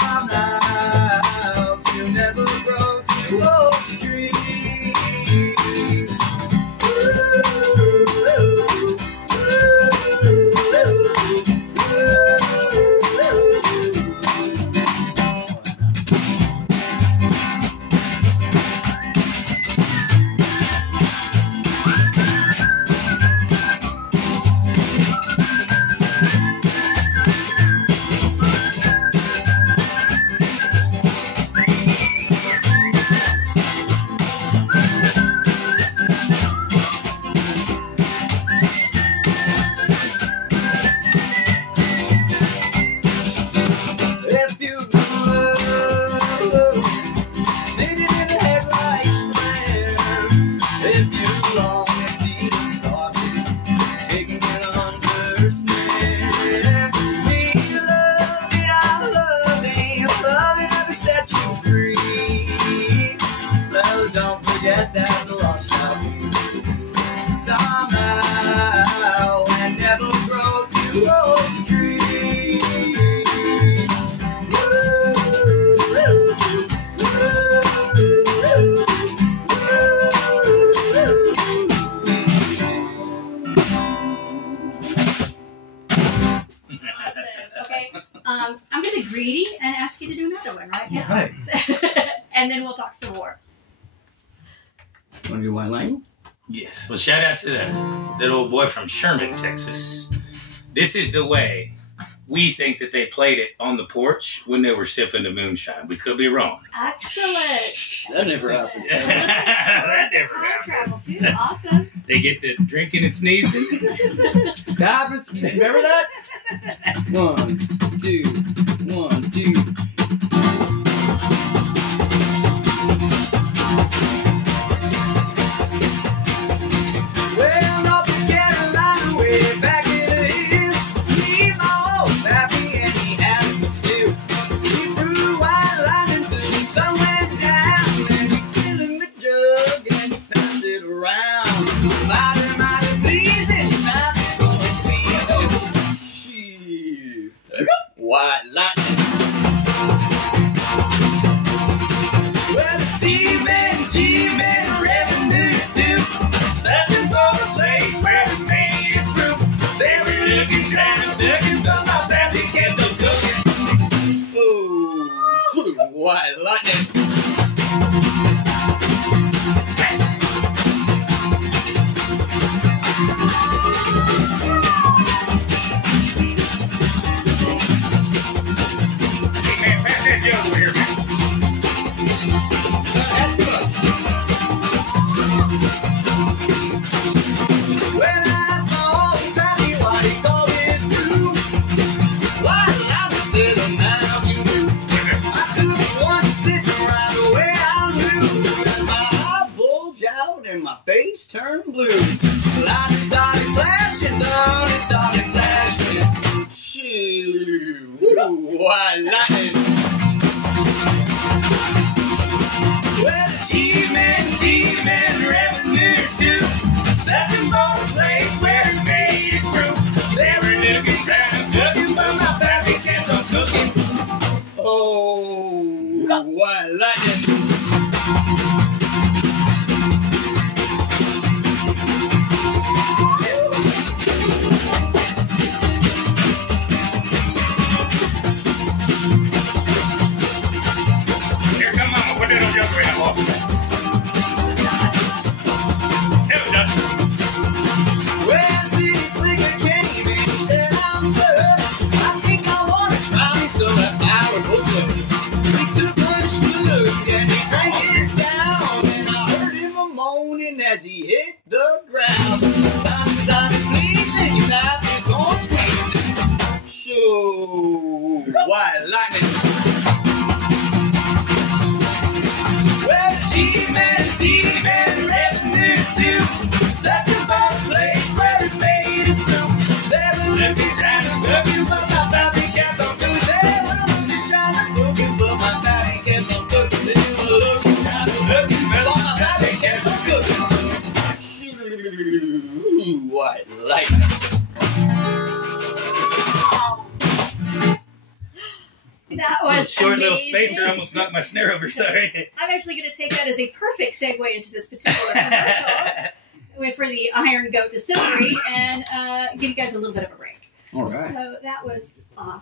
mouth. You'll never grow too old to dream. Somehow, and never grow too old to dream. Awesome. Okay. I'm going to be greedy and ask you to do another one, right? Yeah. Right. And then we'll talk some more. Want to do White Lightning? Yes. Well, shout out to that old boy from Sherman, Texas. This is the way we think that they played it on the porch when they were sipping the moonshine. We could be wrong. Excellent. That never happened. That never Time happened. travel too. Awesome. They get to drinking and sneezing. That happens. Remember that? 1, 2, 1, 2. Well, North Carolina, way back in the hills, me, my old pappy, and he had it still. He threw White Lightning till the sun went down, and he filled in the jug and he passed it around. Mighty, mighty pleasing, mighty boys feel. Shit, White Lightning. Well, the G-men, revenues too. Searching for a place where we made its proof. They were looking, trying to looking, but my pappy kept on cooking. Oh, White Lightning. Hey, man, pass that jug over here, man. Well, I saw Prairie, what he called it through. White Lightning said a Mountain Dew. I took one sip right away, I knew that my eye bulged out and my face turned blue. Lightning started flashing, down it started flashing. Shoo, White Lightning. Well, the G-men, revenues too. Searching for a place where it made its proof. They were looking, trying to cooking, but my pappy kept on cooking. Oh, White Lightning. Here, come on. Put that on jug over here. There we go. Well, City Slicker came and he said, I'm tough. I think I want to try me some of that powerful stuff. He took one slug and he drank it down, and I heard him a moaning as he hit the ground. Donnie, please, and your mouth is going squeezing. Show White Lightning. Well, G-men, revenues too. Searching for a place where it made its proof. They were looking, trying to cooking, but my pappy kept on cooking. They were looking, trying to cooking, but my pappy kept on cooking. They were looking, trying to cooking, but my pappy kept on cooking. Shoo, White Lightning. That was Short amazing. little spacer almost knocked my snare over. Sorry. I'm actually going to take that as a perfect segue into this particular commercial for the Iron Goat Distillery and give you guys a little bit of a break. All right. So that was awesome.